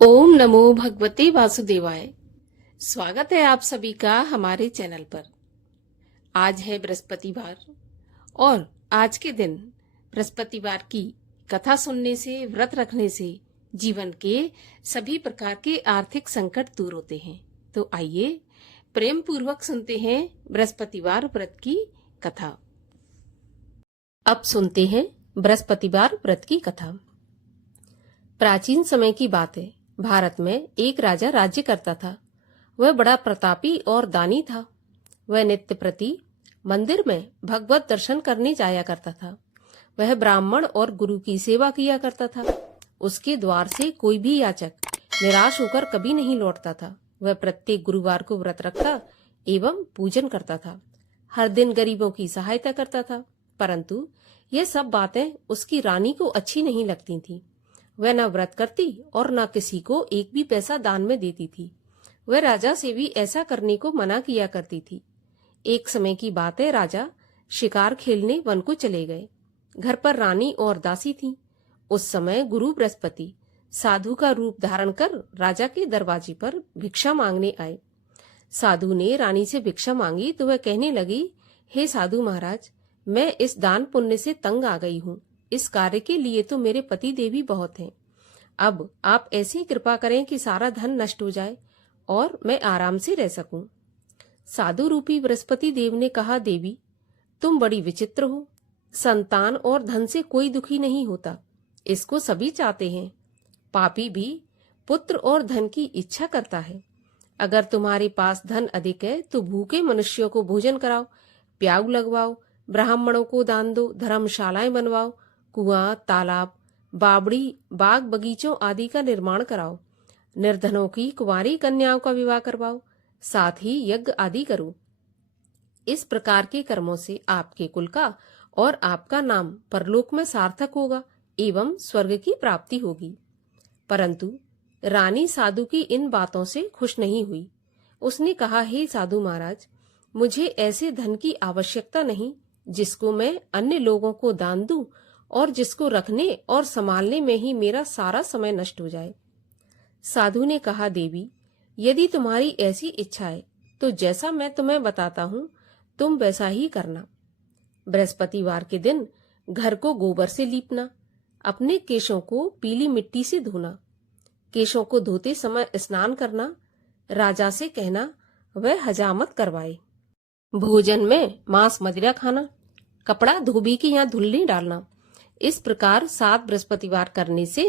ओम नमो भगवते वासुदेवाय। स्वागत है आप सभी का हमारे चैनल पर। आज है बृहस्पतिवार और आज के दिन बृहस्पतिवार की कथा सुनने से, व्रत रखने से जीवन के सभी प्रकार के आर्थिक संकट दूर होते हैं। तो आइए प्रेम पूर्वक सुनते हैं बृहस्पतिवार व्रत की कथा। अब सुनते हैं बृहस्पतिवार व्रत की कथा। प्राचीन समय की बात है। भारत में एक राजा राज्य करता था। वह बड़ा प्रतापी और दानी था। वह नित्य प्रति मंदिर में भगवत दर्शन करने जाया करता था। वह ब्राह्मण और गुरु की सेवा किया करता था। उसके द्वार से कोई भी याचक निराश होकर कभी नहीं लौटता था। वह प्रत्येक गुरुवार को व्रत रखता एवं पूजन करता था। हर दिन गरीबों की सहायता करता था। परंतु ये सब बातें उसकी रानी को अच्छी नहीं लगती थीं। वह न व्रत करती और न किसी को एक भी पैसा दान में देती थी। वह राजा से भी ऐसा करने को मना किया करती थी। एक समय की बात है, राजा शिकार खेलने वन को चले गए। घर पर रानी और दासी थी। उस समय गुरु बृहस्पति साधु का रूप धारण कर राजा के दरवाजे पर भिक्षा मांगने आए। साधु ने रानी से भिक्षा मांगी तो वह कहने लगी, हे साधु महाराज, मैं इस दान पुण्य से तंग आ गई हूँ। इस कार्य के लिए तो मेरे पति देवी बहुत हैं। अब आप ऐसी कृपा करें कि सारा धन नष्ट हो जाए और मैं आराम से रह सकूं। साधु रूपी बृहस्पति देव ने कहा, देवी तुम बड़ी विचित्र हो। संतान और धन से कोई दुखी नहीं होता, इसको सभी चाहते हैं। पापी भी पुत्र और धन की इच्छा करता है। अगर तुम्हारे पास धन अधिक है तो भूखे मनुष्यों को भोजन कराओ, प्याऊ लगवाओ, ब्राह्मणों को दान दो, धर्मशालाएं बनवाओ, कुआं, तालाब, बावड़ी, बाग बगीचों आदि का निर्माण कराओ, निर्धनों की कुंवारी कन्याओं का विवाह करवाओ, साथ ही यज्ञ आदि करो। इस प्रकार के कर्मों से आपके कुल का और आपका नाम परलोक में सार्थक होगा एवं स्वर्ग की प्राप्ति होगी। परंतु रानी साधु की इन बातों से खुश नहीं हुई। उसने कहा, हे साधु महाराज, मुझे ऐसे धन की आवश्यकता नहीं जिसको मैं अन्य लोगों को दान दूं और जिसको रखने और संभालने में ही मेरा सारा समय नष्ट हो जाए। साधु ने कहा, देवी यदि तुम्हारी ऐसी इच्छा है तो जैसा मैं तुम्हें बताता हूँ तुम वैसा ही करना। बृहस्पतिवार के दिन घर को गोबर से लीपना, अपने केशों को पीली मिट्टी से धोना, केशों को धोते समय स्नान करना, राजा से कहना वह हजामत करवाए, भोजन में मांस मदिरा खाना, कपड़ा धोबी के यहाँ धुल नहीं डालना। इस प्रकार 7 बृहस्पतिवार करने से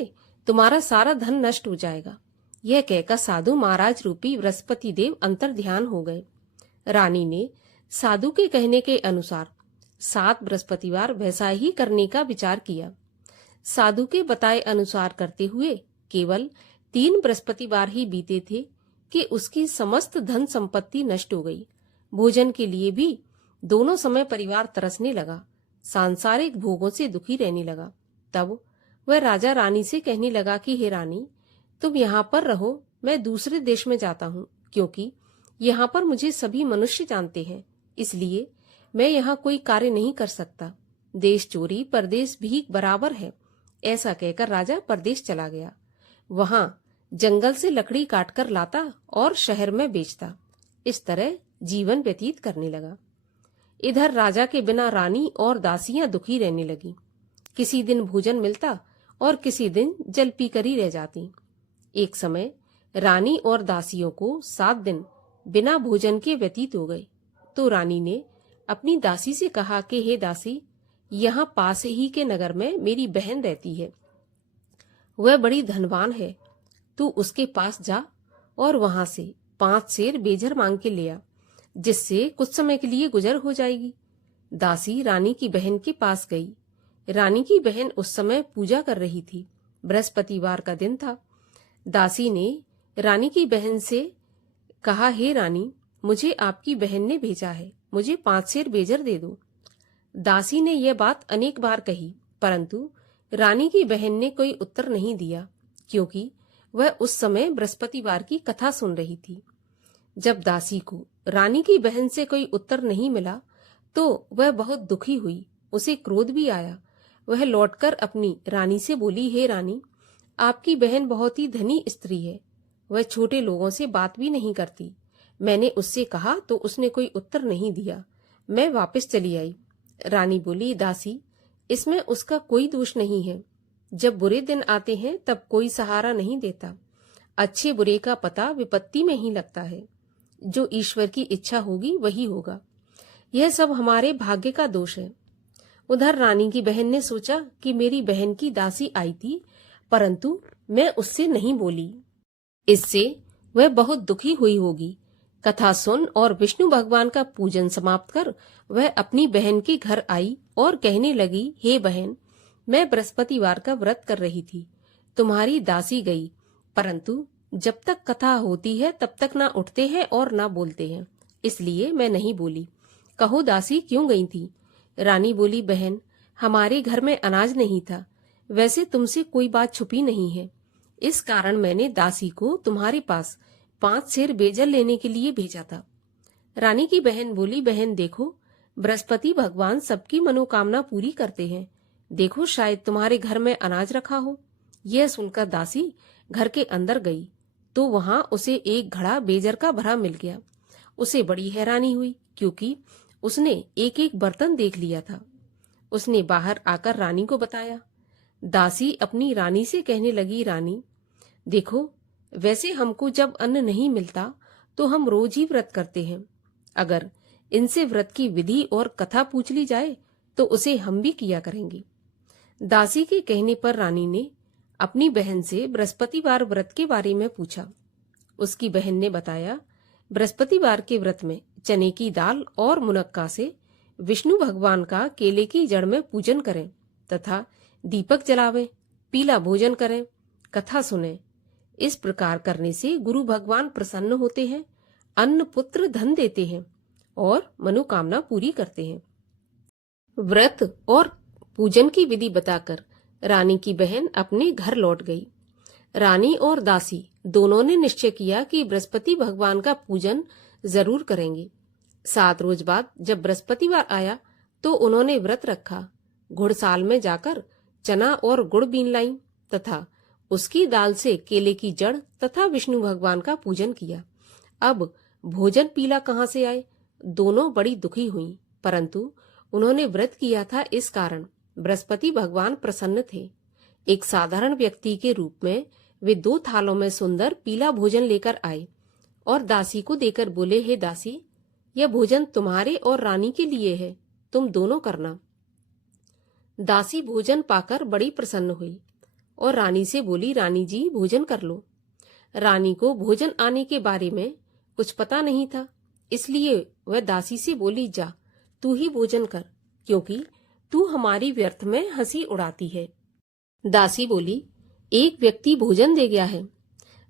तुम्हारा सारा धन नष्ट हो जाएगा। यह कहकर साधु महाराज रूपी बृहस्पति देव अंतर ध्यान हो गए। रानी ने साधु के कहने के अनुसार 7 बृहस्पतिवार वैसा ही करने का विचार किया। साधु के बताए अनुसार करते हुए केवल 3 बृहस्पतिवार ही बीते थे कि उसकी समस्त धन संपत्ति नष्ट हो गई। भोजन के लिए भी दोनों समय परिवार तरसने लगा, सांसारिक भोगों से दुखी रहने लगा। तब वह राजा रानी से कहने लगा कि हे रानी, तुम यहाँ पर रहो, मैं दूसरे देश में जाता हूँ, क्योंकि यहाँ पर मुझे सभी मनुष्य जानते हैं, इसलिए मैं यहाँ कोई कार्य नहीं कर सकता। देश चोरी परदेश भीख बराबर है। ऐसा कहकर राजा परदेश चला गया। वहां जंगल से लकड़ी काटकर लाता और शहर में बेचता। इस तरह जीवन व्यतीत करने लगा। इधर राजा के बिना रानी और दासियां दुखी रहने लगी। किसी दिन भोजन मिलता और किसी दिन जल पीकर ही रह जाती। एक समय रानी और दासियों को 7 दिन बिना भोजन के व्यतीत हो गए। तो रानी ने अपनी दासी से कहा कि हे दासी, यहाँ पास ही के नगर में मेरी बहन रहती है। वह बड़ी धनवान है। तू उसके पास जा और वहां से 5 सेर बेजर मांग के ले आ, जिससे कुछ समय के लिए गुजर हो जाएगी। दासी रानी की बहन के पास गई। रानी की बहन उस समय पूजा कर रही थी। बृहस्पतिवार का दिन था। दासी ने रानी की बहन से कहा, हे रानी, मुझे आपकी बहन ने भेजा है, मुझे 5 सेर बेजर दे दो। दासी ने यह बात अनेक बार कही, परंतु रानी की बहन ने कोई उत्तर नहीं दिया, क्योंकि वह उस समय बृहस्पतिवार की कथा सुन रही थी। जब दासी को रानी की बहन से कोई उत्तर नहीं मिला तो वह बहुत दुखी हुई। उसे क्रोध भी आया। वह लौटकर अपनी रानी से बोली, हे रानी, आपकी बहन बहुत ही धनी स्त्री है, वह छोटे लोगों से बात भी नहीं करती। मैंने उससे कहा तो उसने कोई उत्तर नहीं दिया। मैं वापस चली आई। रानी बोली, दासी, इसमें उसका कोई दोष नहीं है। जब बुरे दिन आते हैं तब कोई सहारा नहीं देता। अच्छे बुरे का पता विपत्ति में ही लगता है। जो ईश्वर की इच्छा होगी वही होगा। यह सब हमारे भाग्य का दोष है। उधर रानी की बहन ने सोचा कि मेरी बहन की दासी आई थी, परंतु मैं उससे नहीं बोली। इससे वह बहुत दुखी हुई होगी। कथा सुन और विष्णु भगवान का पूजन समाप्त कर वह अपनी बहन के घर आई और कहने लगी, हे बहन, मैं बृहस्पतिवार का व्रत कर रही थी। तुम्हारी दासी गई, परंतु जब तक कथा होती है तब तक ना उठते हैं और ना बोलते हैं, इसलिए मैं नहीं बोली। कहो दासी, क्यों गई थी? रानी बोली, बहन, हमारे घर में अनाज नहीं था। वैसे तुमसे कोई बात छुपी नहीं है, इस कारण मैंने दासी को तुम्हारे पास 5 सेर बेजल लेने के लिए भेजा था। रानी की बहन बोली, बहन देखो, बृहस्पति भगवान सबकी मनोकामना पूरी करते हैं। देखो, शायद तुम्हारे घर में अनाज रखा हो। यह सुनकर दासी घर के अंदर गई तो वहां उसे एक घड़ा बेजर का भरा मिल गया। उसे बड़ी हैरानी हुई, क्योंकि उसने एक एक बर्तन देख लिया था। उसने बाहर आकर रानी को बताया। दासी अपनी रानी से कहने लगी, रानी देखो, वैसे हमको जब अन्न नहीं मिलता तो हम रोज ही व्रत करते हैं। अगर इनसे व्रत की विधि और कथा पूछ ली जाए तो उसे हम भी किया करेंगे। दासी के कहने पर रानी ने अपनी बहन से बृहस्पतिवार व्रत के बारे में पूछा। उसकी बहन ने बताया, बृहस्पतिवार के व्रत में चने की दाल और मुनक्का से विष्णु भगवान का केले की जड़ में पूजन करें तथा दीपक जलावें, पीला भोजन करें, कथा सुनें। इस प्रकार करने से गुरु भगवान प्रसन्न होते हैं, अन्न पुत्र धन देते हैं और मनोकामना पूरी करते हैं। व्रत और पूजन की विधि बताकर रानी की बहन अपने घर लौट गई। रानी और दासी दोनों ने निश्चय किया कि बृहस्पति भगवान का पूजन जरूर करेंगे। 7 रोज बाद जब बृहस्पतिवार आया तो उन्होंने व्रत रखा। घुड़साल में जाकर चना और गुड़ बीन लाई तथा उसकी दाल से केले की जड़ तथा विष्णु भगवान का पूजन किया। अब भोजन पीला कहाँ से आए? दोनों बड़ी दुखी हुई, परंतु उन्होंने व्रत किया था, इस कारण बृहस्पति भगवान प्रसन्न थे। एक साधारण व्यक्ति के रूप में वे 2 थालों में सुंदर पीला भोजन लेकर आए और दासी को देकर बोले, हे दासी, यह भोजन तुम्हारे और रानी के लिए है, तुम दोनों करना। दासी भोजन पाकर बड़ी प्रसन्न हुई और रानी से बोली, रानी जी, भोजन कर लो। रानी को भोजन आने के बारे में कुछ पता नहीं था, इसलिए वह दासी से बोली, जा तू ही भोजन कर, क्योंकि तू हमारी व्यर्थ में हंसी उड़ाती है। दासी बोली, एक व्यक्ति भोजन दे गया है।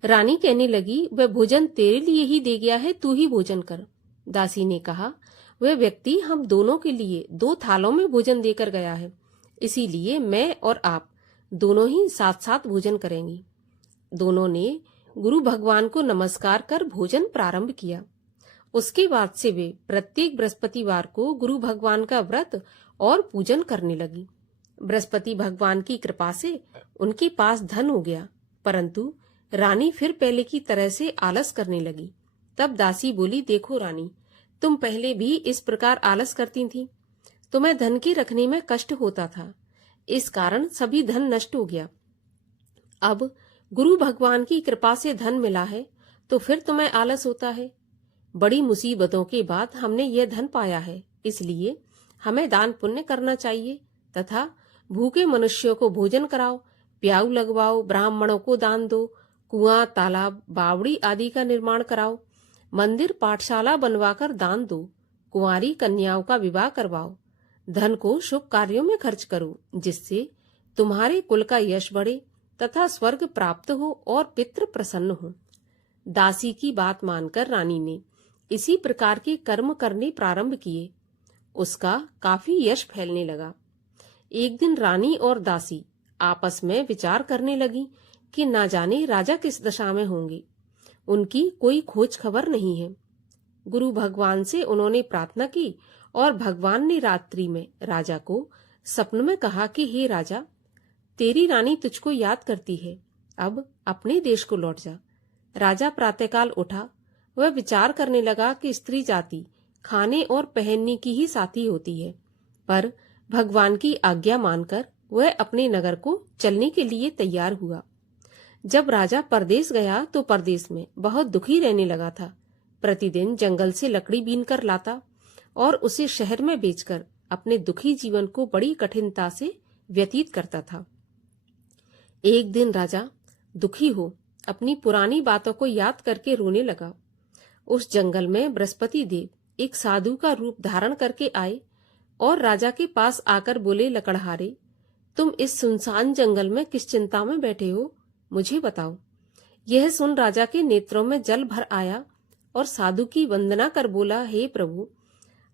रानी कहने लगी, वह भोजन तेरे लिए ही दे गया है, तू ही भोजन कर। दासी ने कहा, वह व्यक्ति हम दोनों के लिए 2 थालों में भोजन देकर गया है, इसीलिए मैं और आप दोनों ही साथ साथ भोजन करेंगी। दोनों ने गुरु भगवान को नमस्कार कर भोजन प्रारंभ किया। उसके बाद से वे प्रत्येक बृहस्पतिवार को गुरु भगवान का व्रत और पूजन करने लगी। बृहस्पति भगवान की कृपा से उनके पास धन हो गया, परंतु रानी फिर पहले की तरह से आलस करने लगी। तब दासी बोली, देखो रानी, तुम पहले भी इस प्रकार आलस करती थी। तुम्हें धन के रखने में कष्ट होता था, इस कारण सभी धन नष्ट हो गया। अब गुरु भगवान की कृपा से धन मिला है तो फिर तुम्हें आलस होता है। बड़ी मुसीबतों के बाद हमने यह धन पाया है, इसलिए हमें दान पुण्य करना चाहिए तथा भूखे मनुष्यों को भोजन कराओ, प्याऊ लगवाओ, ब्राह्मणों को दान दो, कुआं, तालाब, बावड़ी आदि का निर्माण कराओ, मंदिर, पाठशाला बनवाकर दान दो, कुंवारी कन्याओं का विवाह करवाओ, धन को शुभ कार्यों में खर्च करो, जिससे तुम्हारे कुल का यश बढ़े तथा स्वर्ग प्राप्त हो और पितृ प्रसन्न हो। दासी की बात मानकर रानी ने इसी प्रकार के कर्म करने प्रारंभ किए। उसका काफी यश फैलने लगा। एक दिन रानी और दासी आपस में विचार करने लगी कि ना जाने राजा किस दशा में होंगे, उनकी कोई खोज खबर नहीं है। गुरु भगवान से उन्होंने प्रार्थना की और भगवान ने रात्रि में राजा को स्वप्न में कहा कि हे राजा, तेरी रानी तुझको याद करती है, अब अपने देश को लौट जा। राजा प्रातःकाल उठा। वह विचार करने लगा कि स्त्री जाति खाने और पहनने की ही साथी होती है, पर भगवान की आज्ञा मानकर वह अपने नगर को चलने के लिए तैयार हुआ। जब राजा परदेश गया तो परदेश में बहुत दुखी रहने लगा था। प्रतिदिन जंगल से लकड़ी बीन कर लाता और उसे शहर में बेचकर अपने दुखी जीवन को बड़ी कठिनता से व्यतीत करता था। एक दिन राजा दुखी हो अपनी पुरानी बातों को याद करके रोने लगा। उस जंगल में बृहस्पति देव एक साधु का रूप धारण करके आए और राजा के पास आकर बोले, लकड़हारे, तुम इस सुनसान जंगल में किस चिंता में बैठे हो, मुझे बताओ। यह सुन राजा के नेत्रों में जल भर आया और साधु की वंदना कर बोला, हे प्रभु,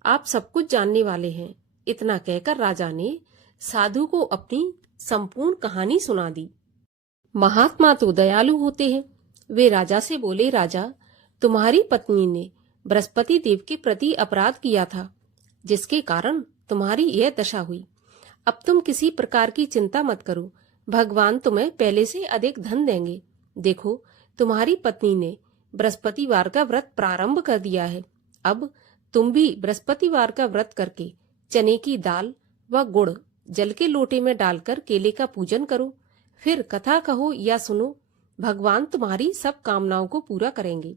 आप सब कुछ जानने वाले हैं। इतना कहकर राजा ने साधु को अपनी संपूर्ण कहानी सुना दी। महात्मा तो दयालु होते हैं। वे राजा से बोले, राजा, तुम्हारी पत्नी ने बृहस्पति देव के प्रति अपराध किया था, जिसके कारण तुम्हारी यह दशा हुई। अब तुम किसी प्रकार की चिंता मत करो, भगवान तुम्हें पहले से अधिक धन देंगे। देखो, तुम्हारी पत्नी ने बृहस्पतिवार का व्रत प्रारंभ कर दिया है। अब तुम भी बृहस्पतिवार का व्रत करके चने की दाल व गुड़ जल के लोटे में डालकर केले का पूजन करो, फिर कथा कहो या सुनो। भगवान तुम्हारी सब कामनाओं को पूरा करेंगे।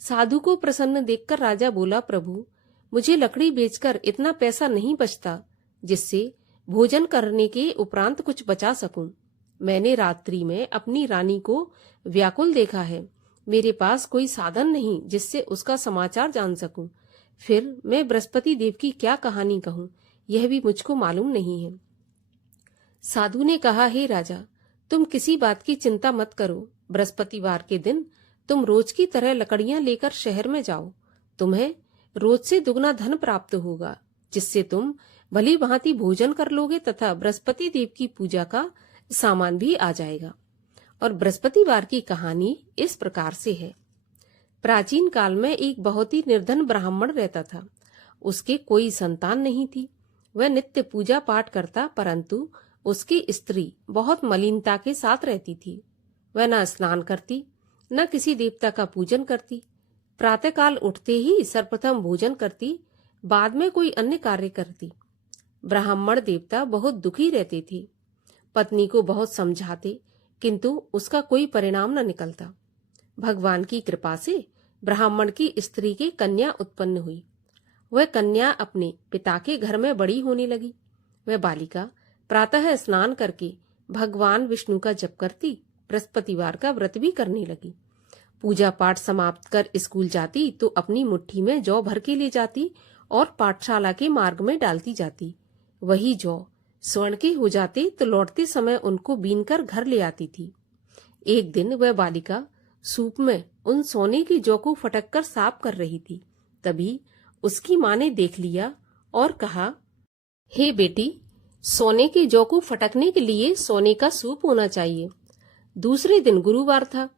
साधु को प्रसन्न देखकर राजा बोला, प्रभु, मुझे लकड़ी बेचकर इतना पैसा नहीं बचता जिससे भोजन करने के उपरांत कुछ बचा सकूं। मैंने रात्रि में अपनी रानी को व्याकुल देखा है। मेरे पास कोई साधन नहीं जिससे उसका समाचार जान सकूं। फिर मैं बृहस्पति देव की क्या कहानी कहूं, यह भी मुझको मालूम नहीं है। साधु ने कहा, हे राजा, तुम किसी बात की चिंता मत करो। बृहस्पतिवार के दिन तुम रोज की तरह लकड़ियां लेकर शहर में जाओ। तुम्हें रोज से दुगना धन प्राप्त होगा, जिससे तुम भली भांति भोजन कर लोगे तथा बृहस्पति देव की पूजा का सामान भी आ जाएगा। और बृहस्पतिवार की कहानी इस प्रकार से है। प्राचीन काल में एक बहुत ही निर्धन ब्राह्मण रहता था। उसके कोई संतान नहीं थी। वह नित्य पूजा पाठ करता, परंतु उसकी स्त्री बहुत मलिनता के साथ रहती थी। वह न स्नान करती, न किसी देवता का पूजन करती। प्रातःकाल उठते ही सर्वप्रथम भोजन करती, बाद में कोई अन्य कार्य करती। ब्राह्मण देवता बहुत दुखी रहते थे। पत्नी को बहुत समझाते, किंतु उसका कोई परिणाम न निकलता। भगवान की कृपा से ब्राह्मण की स्त्री की कन्या उत्पन्न हुई। वह कन्या अपने पिता के घर में बड़ी होने लगी। वह बालिका प्रातः स्नान करके भगवान विष्णु का जप करती, बृहस्पतिवार का व्रत भी करने लगी। पूजा पाठ समाप्त कर स्कूल जाती तो अपनी मुट्ठी में जौ भर के ले जाती और पाठशाला के मार्ग में डालती जाती। वही जौ स्वर्ण के हो जाते तो लौटते समय उनको बीनकर घर ले आती थी। एक दिन वह बालिका सूप में उन सोने की जौ को फटककर साफ कर रही थी। तभी उसकी माँ ने देख लिया और कहा, हे बेटी, सोने की जौ को फटकने के लिए सोने का सूप होना चाहिए। दूसरे दिन गुरुवार था।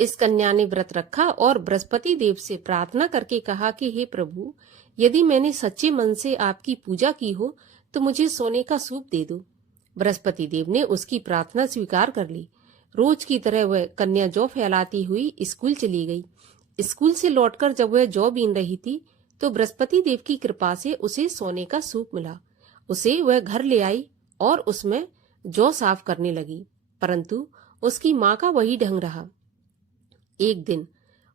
इस कन्या ने व्रत रखा और बृहस्पति देव से प्रार्थना करके कहा कि हे प्रभु, यदि मैंने सच्चे मन से आपकी पूजा की हो तो मुझे सोने का सूप दे दो। बृहस्पति देव ने उसकी प्रार्थना स्वीकार कर ली। रोज की तरह वह कन्या जौ फैलाती हुई स्कूल चली गई। स्कूल से लौटकर जब वह जौ बीन रही थी तो बृहस्पति देव की कृपा से उसे सोने का सूप मिला। उसे वह घर ले आई और उसमें जौ साफ करने लगी, परंतु उसकी माँ का वही ढंग रहा। एक दिन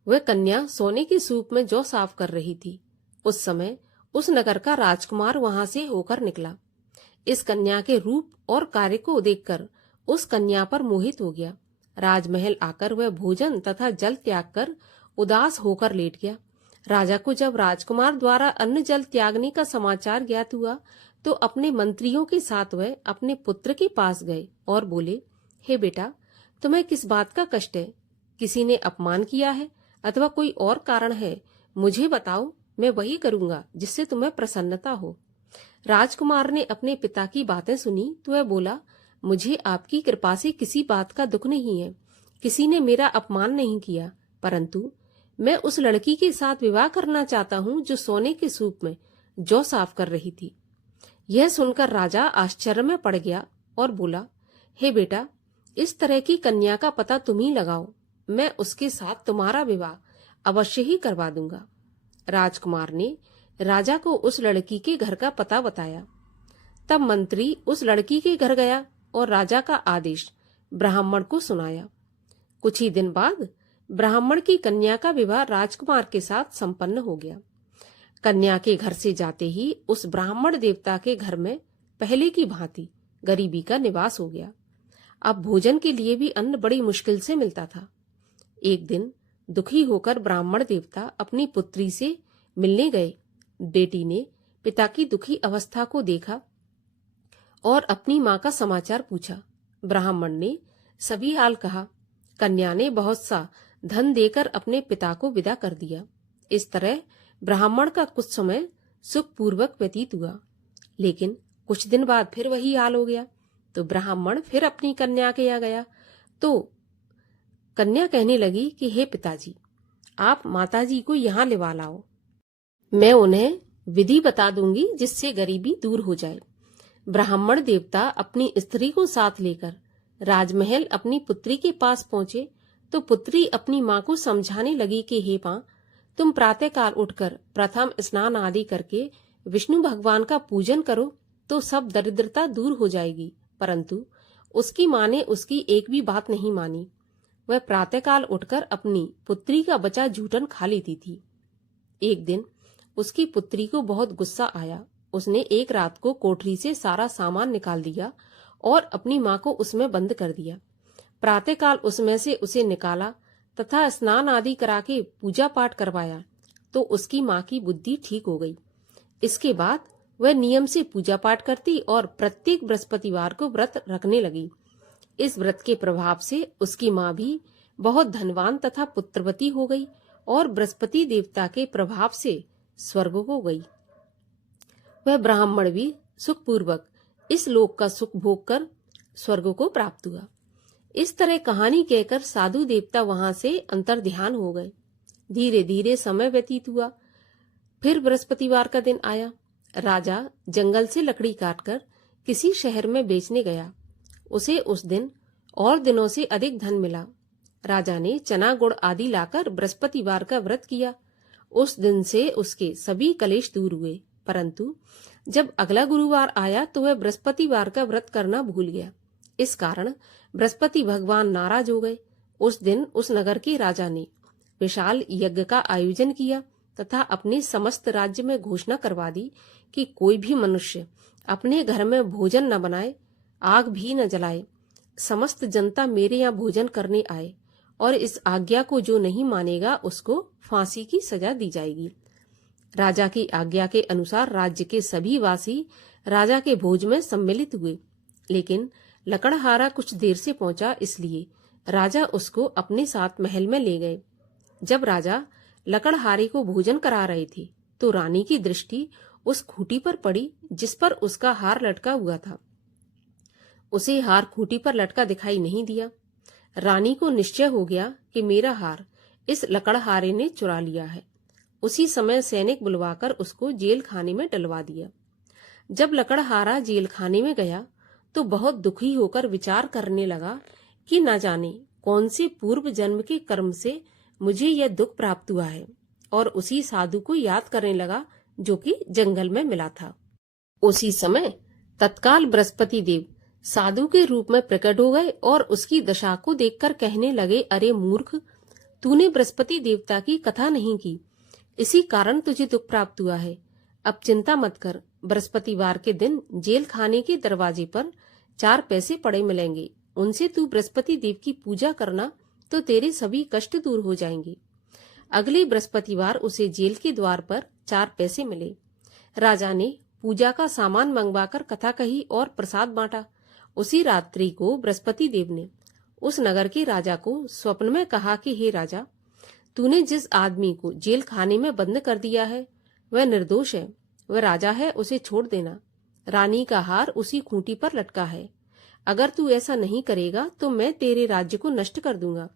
वह कन्या सोने के सूप में जौ साफ कर रही थी। उस समय उस नगर का राजकुमार वहां से होकर निकला। इस कन्या के रूप और कार्य को देखकर उस कन्या पर मोहित हो गया। राजमहल आकर वह भोजन तथा जल त्याग कर उदास होकर लेट गया। राजा को जब राजकुमार द्वारा अन्न जल त्यागने का समाचार ज्ञात हुआ तो अपने मंत्रियों के साथ वह अपने पुत्र के पास गए और बोले, हे बेटा, तुम्हें किस बात का कष्ट है? किसी ने अपमान किया है अथवा कोई और कारण है? मुझे बताओ, मैं वही करूंगा जिससे तुम्हें प्रसन्नता हो। राजकुमार ने अपने पिता की बातें सुनी तो वह बोला, मुझे आपकी कृपा से किसी बात का दुख नहीं है। किसी ने मेरा अपमान नहीं किया, परंतु मैं उस लड़की के साथ विवाह करना चाहता हूँ जो सोने के सूप में जौ साफ कर रही थी। यह सुनकर राजा आश्चर्य में पड़ गया और बोला, हे बेटा, इस तरह की कन्या का पता तुम ही लगाओ, मैं उसके साथ तुम्हारा विवाह अवश्य ही करवा दूंगा। राजकुमार ने राजा को उस लड़की के घर का पता बताया। तब मंत्री उस लड़की के घर गया और राजा का आदेश ब्राह्मण को सुनाया। कुछ ही दिन बाद ब्राह्मण की कन्या का विवाह राजकुमार के साथ संपन्न हो गया। कन्या के घर से जाते ही उस ब्राह्मण देवता के घर में पहले की भांति गरीबी का निवास हो गया। अब भोजन के लिए भी अन्न बड़ी मुश्किल से मिलता था। एक दिन दुखी होकर ब्राह्मण देवता अपनी पुत्री से मिलने गए। बेटी ने पिता की दुखी अवस्था को देखा और अपनी मां का समाचार पूछा। ब्राह्मण ने सभी हाल कहा। कन्या ने बहुत सा धन देकर अपने पिता को विदा कर दिया। इस तरह ब्राह्मण का कुछ समय सुखपूर्वक व्यतीत हुआ, लेकिन कुछ दिन बाद फिर वही हाल हो गया। तो ब्राह्मण फिर अपनी कन्या के यहाँ गया तो कन्या कहने लगी कि हे पिताजी, आप माताजी को यहाँ लिवा लाओ, मैं उन्हें विधि बता दूंगी जिससे गरीबी दूर हो जाए। ब्राह्मण देवता अपनी स्त्री को साथ लेकर राजमहल अपनी पुत्री के पास पहुंचे तो पुत्री अपनी मां को समझाने लगी कि हे मां, तुम प्रातःकाल उठकर प्रथम स्नान आदि करके विष्णु भगवान का पूजन करो तो सब दरिद्रता दूर हो जाएगी। परंतु उसकी मां ने उसकी एक भी बात नहीं मानी। वह प्रातःकाल उठकर अपनी पुत्री का बचा जूठन खा लेती थी। एक दिन उसकी पुत्री को बहुत गुस्सा आया। उसने एक रात को कोठरी से सारा सामान निकाल दिया और अपनी मां को उसमें बंद कर दिया। प्रातःकाल उसमें से उसे निकाला तथा स्नान आदि करा के पूजा पाठ करवाया तो उसकी मां की बुद्धि ठीक हो गई। इसके बाद वह नियम से पूजा पाठ करती और प्रत्येक बृहस्पतिवार को व्रत रखने लगी। इस व्रत के प्रभाव से उसकी मां भी बहुत धनवान तथा पुत्रवती हो गई और बृहस्पति देवता के प्रभाव से स्वर्ग को गई। वह ब्राह्मण भी सुखपूर्वक इस लोक का सुख भोग कर स्वर्ग को प्राप्त हुआ। इस तरह कहानी कहकर साधु देवता वहां से अंतर्ध्यान हो गए। धीरे धीरे समय व्यतीत हुआ। फिर बृहस्पतिवार का दिन आया। राजा जंगल से लकड़ी काटकर किसी शहर में बेचने गया। उसे उस दिन और दिनों से अधिक धन मिला। राजा ने चना गुड़ आदि लाकर बृहस्पतिवार का व्रत किया। उस दिन से उसके सभी कलेश दूर हुए। परंतु जब अगला गुरुवार आया तो वह बृहस्पतिवार का व्रत करना भूल गया। इस कारण बृहस्पति भगवान नाराज हो गए। उस दिन उस नगर के राजा ने विशाल यज्ञ का आयोजन किया तथा अपने समस्त राज्य में घोषणा करवा दी कि कोई भी मनुष्य अपने घर में भोजन न बनाए, आग भी न जलाए। समस्त जनता मेरे यहाँ भोजन करने आए और इस आज्ञा को जो नहीं मानेगा उसको फांसी की सजा दी जाएगी। राजा की आज्ञा के अनुसार राज्य के सभी वासी राजा के भोज में सम्मिलित हुए, लेकिन लकड़हारा कुछ देर से पहुंचा, इसलिए राजा उसको अपने साथ महल में ले गए। जब राजा लकड़हारे को भोजन करा रहे थे तो रानी की दृष्टि उस खूंटी पर पड़ी जिस पर उसका हार लटका हुआ था। उसे हार खूंटी पर लटका दिखाई नहीं दिया। रानी को निश्चय हो गया कि मेरा हार इस लकड़हारे ने चुरा लिया है। उसी समय सैनिक बुलवाकर उसको जेल खाने में डलवा दिया। जब लकड़हारा जेल खाने में गया तो बहुत दुखी होकर विचार करने लगा कि न जाने कौन से पूर्व जन्म के कर्म से मुझे यह दुख प्राप्त हुआ है, और उसी साधु को याद करने लगा जो कि जंगल में मिला था। उसी समय तत्काल बृहस्पति देव साधु के रूप में प्रकट हो गए और उसकी दशा को देखकर कहने लगे, अरे मूर्ख, तूने बृहस्पति देवता की कथा नहीं की, इसी कारण तुझे दुख प्राप्त हुआ है। अब चिंता मत कर, बृहस्पतिवार के दिन जेल खाने के दरवाजे पर 4 पैसे पड़े मिलेंगे, उनसे तू बृहस्पति देव की पूजा करना तो तेरे सभी कष्ट दूर हो जाएंगे। अगले बृहस्पतिवार उसे जेल के द्वार पर 4 पैसे मिले। राजा ने पूजा का सामान मंगवाकर कथा कही और प्रसाद बांटा। उसी रात्रि को बृहस्पति देव ने उस नगर के राजा को स्वप्न में कहा कि हे राजा, तूने जिस आदमी को जेल खाने में बंद कर दिया है वह निर्दोष है, वह राजा है, उसे छोड़ देना। रानी का हार उसी खूंटी पर लटका है। अगर तू ऐसा नहीं करेगा तो मैं तेरे राज्य को नष्ट कर दूंगा।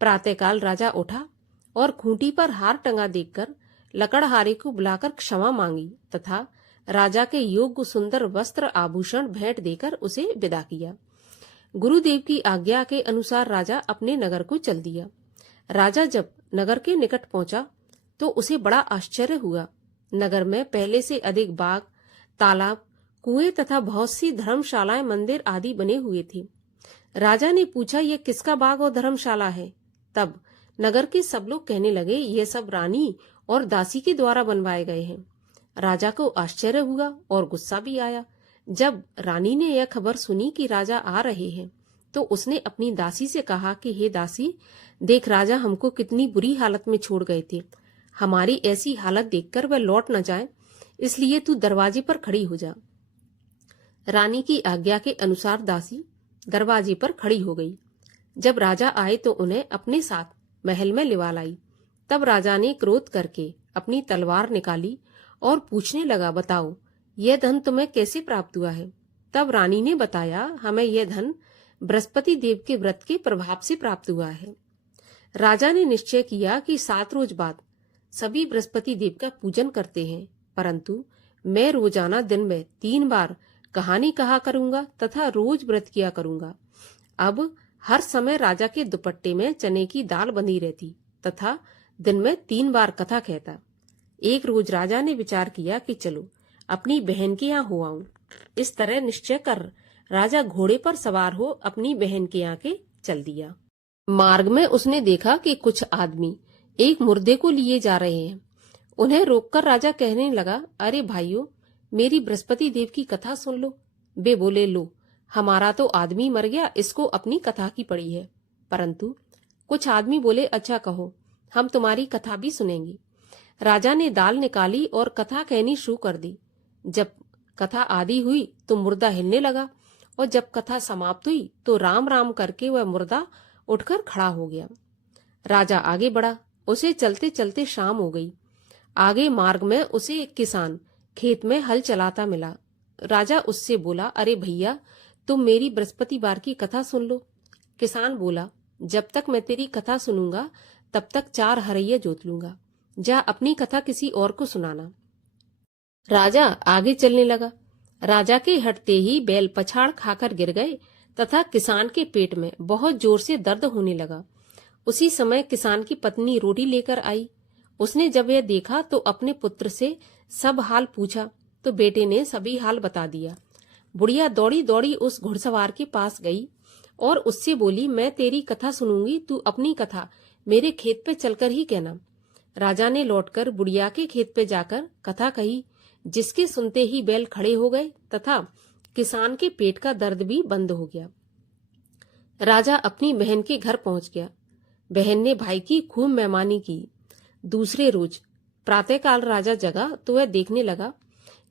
प्रातःकाल राजा उठा और खूंटी पर हार टंगा देखकर लकड़हारे को बुलाकर क्षमा मांगी तथा राजा के योग्य सुंदर वस्त्र आभूषण भेंट देकर उसे विदा किया। गुरुदेव की आज्ञा के अनुसार राजा अपने नगर को चल दिया। राजा जब नगर के निकट पहुंचा तो उसे बड़ा आश्चर्य हुआ। नगर में पहले से अधिक बाग, तालाब, कुएं तथा बहुत सी धर्मशालाएं, मंदिर आदि बने हुए थे। राजा ने पूछा, यह किसका बाग और धर्मशाला है? तब नगर के सब लोग कहने लगे, ये सब रानी और दासी के द्वारा बनवाए गए हैं। राजा को आश्चर्य हुआ और गुस्सा भी आया। जब रानी ने यह खबर सुनी कि राजा आ रहे हैं तो उसने अपनी दासी से कहा कि हे दासी, देख राजा हमको कितनी बुरी हालत में छोड़ गए थे। हमारी ऐसी हालत देखकर वह लौट न जाए, इसलिए तू दरवाजे पर खड़ी हो जा। रानी की आज्ञा के अनुसार दासी दरवाजे पर खड़ी हो गई। जब राजा आए तो उन्हें अपने साथ महल में लिवा लाई। तब राजा ने क्रोध करके अपनी तलवार निकाली और पूछने लगा, बताओ यह धन तुम्हें कैसे प्राप्त हुआ है? तब रानी ने बताया, हमें यह धन बृहस्पति देव के व्रत के प्रभाव से प्राप्त हुआ है। राजा ने निश्चय किया कि 7 रोज बाद सभी बृहस्पति देव का पूजन करते हैं, परंतु मैं रोजाना दिन में 3 बार कहानी कहा करूंगा तथा रोज व्रत किया करूंगा। अब हर समय राजा के दुपट्टे में चने की दाल बंधी रहती तथा दिन में 3 बार कथा कहता। एक रोज राजा ने विचार किया कि चलो अपनी बहन के यहाँ हो आऊं। इस तरह निश्चय कर राजा घोड़े पर सवार हो अपनी बहन के यहाँ के चल दिया। मार्ग में उसने देखा कि कुछ आदमी एक मुर्दे को लिए जा रहे हैं। उन्हें रोककर राजा कहने लगा, अरे भाइयों, मेरी बृहस्पति देव की कथा सुन लो। वे बोले, लो, हमारा तो आदमी मर गया, इसको अपनी कथा की पड़ी है। परंतु कुछ आदमी बोले, अच्छा कहो, हम तुम्हारी कथा भी सुनेंगे। राजा ने दाल निकाली और कथा कहनी शुरू कर दी। जब कथा आदि हुई तो मुर्दा हिलने लगा और जब कथा समाप्त हुई तो राम राम करके वह मुर्दा उठकर खड़ा हो गया। राजा आगे बढ़ा। उसे चलते चलते शाम हो गई। आगे मार्ग में उसे एक किसान खेत में हल चलाता मिला। राजा उससे बोला, अरे भैया, तुम मेरी बृहस्पतिवार की कथा सुन लो। किसान बोला, जब तक मैं तेरी कथा सुनूंगा तब तक 4 हरैया जोत लूंगा। जा अपनी कथा किसी और को सुनाना। राजा आगे चलने लगा। राजा के हटते ही बैल पछाड़ खाकर गिर गए तथा किसान के पेट में बहुत जोर से दर्द होने लगा। उसी समय किसान की पत्नी रोटी लेकर आई। उसने जब यह देखा तो अपने पुत्र से सब हाल पूछा तो बेटे ने सभी हाल बता दिया। बुढ़िया दौड़ी दौड़ी उस घुड़सवार के पास गई और उससे बोली, मैं तेरी कथा सुनूंगी, तू अपनी कथा मेरे खेत पे चलकर ही कहना। राजा ने लौटकर बुढ़िया के खेत पे जाकर कथा कही, जिसके सुनते ही बैल खड़े हो गए तथा किसान के पेट का दर्द भी बंद हो गया। राजा अपनी बहन के घर पहुंच गया। बहन ने भाई की खूब मेहमानी की। दूसरे रोज प्रातःकाल राजा जगा तो वह देखने लगा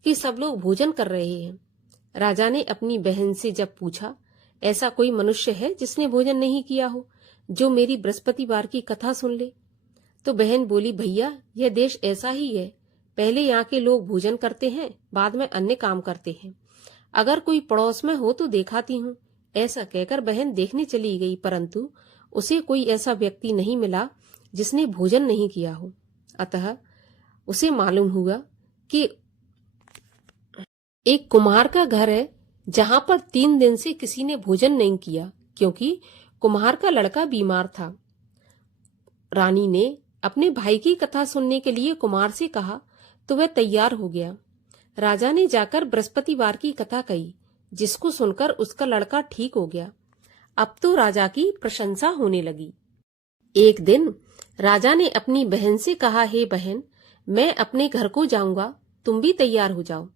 कि सब लोग भोजन कर रहे हैं। राजा ने अपनी बहन से जब पूछा, ऐसा कोई मनुष्य है जिसने भोजन नहीं किया हो, जो मेरी बृहस्पतिवार की कथा सुन ले? तो बहन बोली, भैया, यह देश ऐसा ही है। पहले यहाँ के लोग भोजन करते हैं, बाद में अन्य काम करते हैं। अगर कोई पड़ोस में हो तो दिखाती हूँ। ऐसा कहकर बहन देखने चली गई, परंतु उसे कोई ऐसा व्यक्ति नहीं मिला जिसने भोजन नहीं किया हो। अतः उसे मालूम हुआ कि एक कुम्हार का घर है जहाँ पर 3 दिन से किसी ने भोजन नहीं किया, क्योंकि कुम्हार का लड़का बीमार था। रानी ने अपने भाई की कथा सुनने के लिए कुम्हार से कहा तो वह तैयार हो गया। राजा ने जाकर बृहस्पतिवार की कथा कही, जिसको सुनकर उसका लड़का ठीक हो गया। अब तो राजा की प्रशंसा होने लगी। एक दिन राजा ने अपनी बहन से कहा, हे बहन, मैं अपने घर को जाऊंगा, तुम भी तैयार हो जाओ।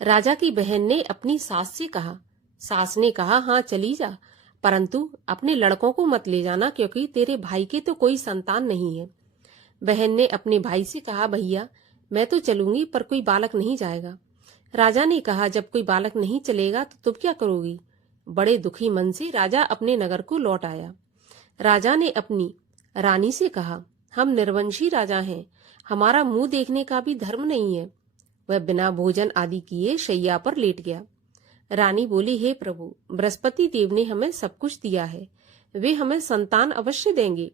राजा की बहन ने अपनी सास से कहा। सास ने कहा, हाँ चली जा, परंतु अपने लड़कों को मत ले जाना, क्योंकि तेरे भाई के तो कोई संतान नहीं है। बहन ने अपने भाई से कहा, भैया, मैं तो चलूंगी पर कोई बालक नहीं जाएगा। राजा ने कहा, जब कोई बालक नहीं चलेगा तो तुम क्या करोगी? बड़े दुखी मन से राजा अपने नगर को लौट आया। राजा ने अपनी रानी से कहा, हम निर्वंशी राजा हैं, हमारा मुंह देखने का भी धर्म नहीं है। वह बिना भोजन आदि किए शैया पर लेट गया। रानी बोली, हे प्रभु, बृहस्पति देव ने हमें सब कुछ दिया है, वे हमें संतान अवश्य देंगे।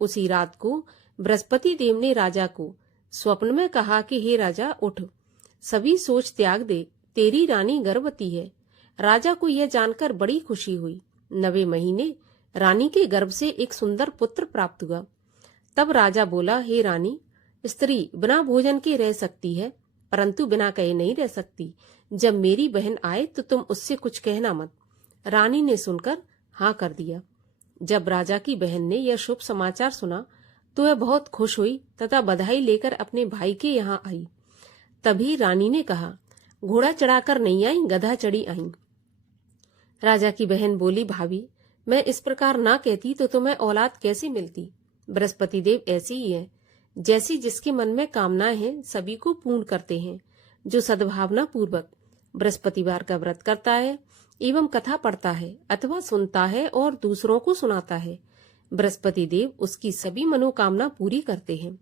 उसी रात को बृहस्पति देव ने राजा को स्वप्न में कहा कि हे राजा, उठ, सभी सोच त्याग दे, तेरी रानी गर्भवती है। राजा को यह जानकर बड़ी खुशी हुई। 9वें महीने रानी के गर्भ से एक सुंदर पुत्र प्राप्त हुआ। तब राजा बोला, हे रानी, स्त्री बिना भोजन के रह सकती है, परंतु बिना कहे नहीं रह सकती। जब मेरी बहन आए तो तुम उससे कुछ कहना मत। रानी ने सुनकर हाँ कर दिया। जब राजा की बहन ने यह शुभ समाचार सुना तो वह बहुत खुश हुई तथा बधाई लेकर अपने भाई के यहाँ आई। तभी रानी ने कहा, घोड़ा चढ़ाकर नहीं आई, गधा चढ़ी आई। राजा की बहन बोली, भाभी, मैं इस प्रकार ना कहती तो तुम्हें औलाद कैसे मिलती। बृहस्पति देव ऐसे ही है, जैसी जिसके मन में कामनाएं हैं सभी को पूर्ण करते हैं। जो सद्भावना पूर्वक बृहस्पतिवार का व्रत करता है एवं कथा पढ़ता है अथवा सुनता है और दूसरों को सुनाता है, बृहस्पति देव उसकी सभी मनोकामना पूरी करते हैं।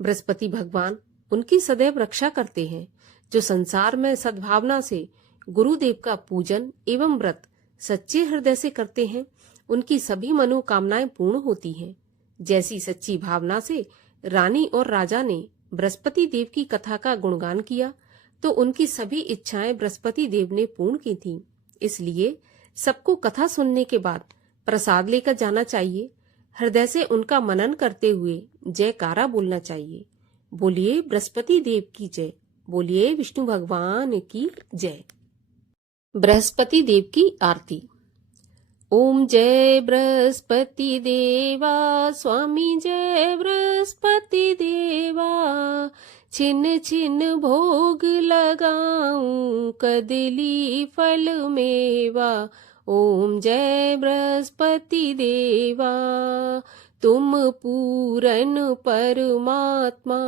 बृहस्पति भगवान उनकी सदैव रक्षा करते हैं। जो संसार में सद्भावना से गुरुदेव का पूजन एवं व्रत सच्चे हृदय से करते हैं, उनकी सभी मनोकामनाएं पूर्ण होती हैं। जैसी सच्ची भावना से रानी और राजा ने बृहस्पति देव की कथा का गुणगान किया तो उनकी सभी इच्छाएं बृहस्पति देव ने पूर्ण की थीं। इसलिए सबको कथा सुनने के बाद प्रसाद लेकर जाना चाहिए। हृदय से उनका मनन करते हुए जयकारा बोलना चाहिए। बोलिए बृहस्पति देव की जय, बोलिए विष्णु भगवान की जय। बृहस्पति देव की आरती। ओम जय बृहस्पति देवा, स्वामी जय बृहस्पति देवा। छिन छिन भोग लगाऊं, कदली फल मेवा। ओम जय बृहस्पति देवा। तुम पूरन परमात्मा,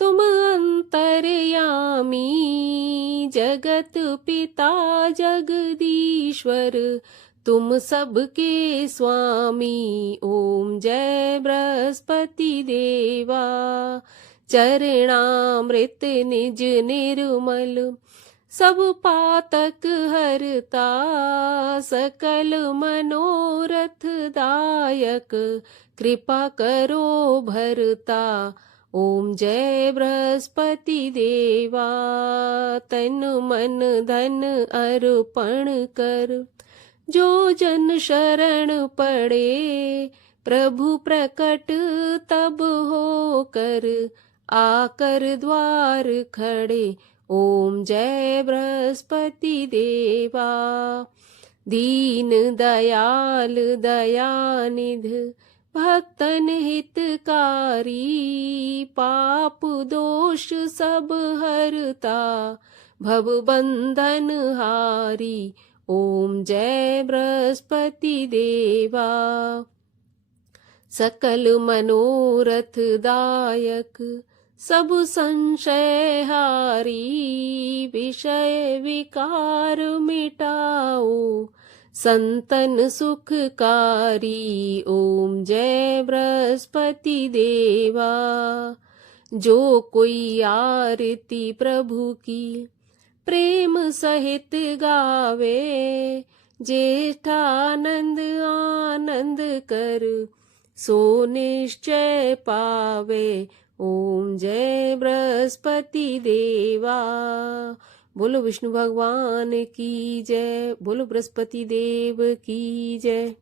तुम अंतर्यामी। जगत पिता जगदीश्वर, तुम सबके स्वामी। ओम जय बृहस्पति देवा। चरणामृत निज निर्मल, सब पातक हरता। सकल मनोरथ दायक, कृपा करो भरता। ओम जय बृहस्पति देवा। तन मन धन अर्पण कर, जो जन शरण पड़े। प्रभु प्रकट तब होकर, आकर द्वार खड़े। ओम जय बृहस्पति देवा। दीन दयाल दयानिध, भक्तन हितकारी। पाप दोष सब हरता, भव बंधन हारी। ओम जय बृहस्पति देवा। सकल मनोरथ दायक, सब संशय हारी। विषय विकार मिटाओ, संतन सुखकारी। ओम जय बृहस्पति देवा। जो कोई आरती प्रभु की, प्रेम सहित गावे। जेठानंद आनंद कर, सो निश्चय पावे। ओम जय बृहस्पति देवा। बोलो विष्णु भगवान की जय, बोलो बृहस्पति देव की जय।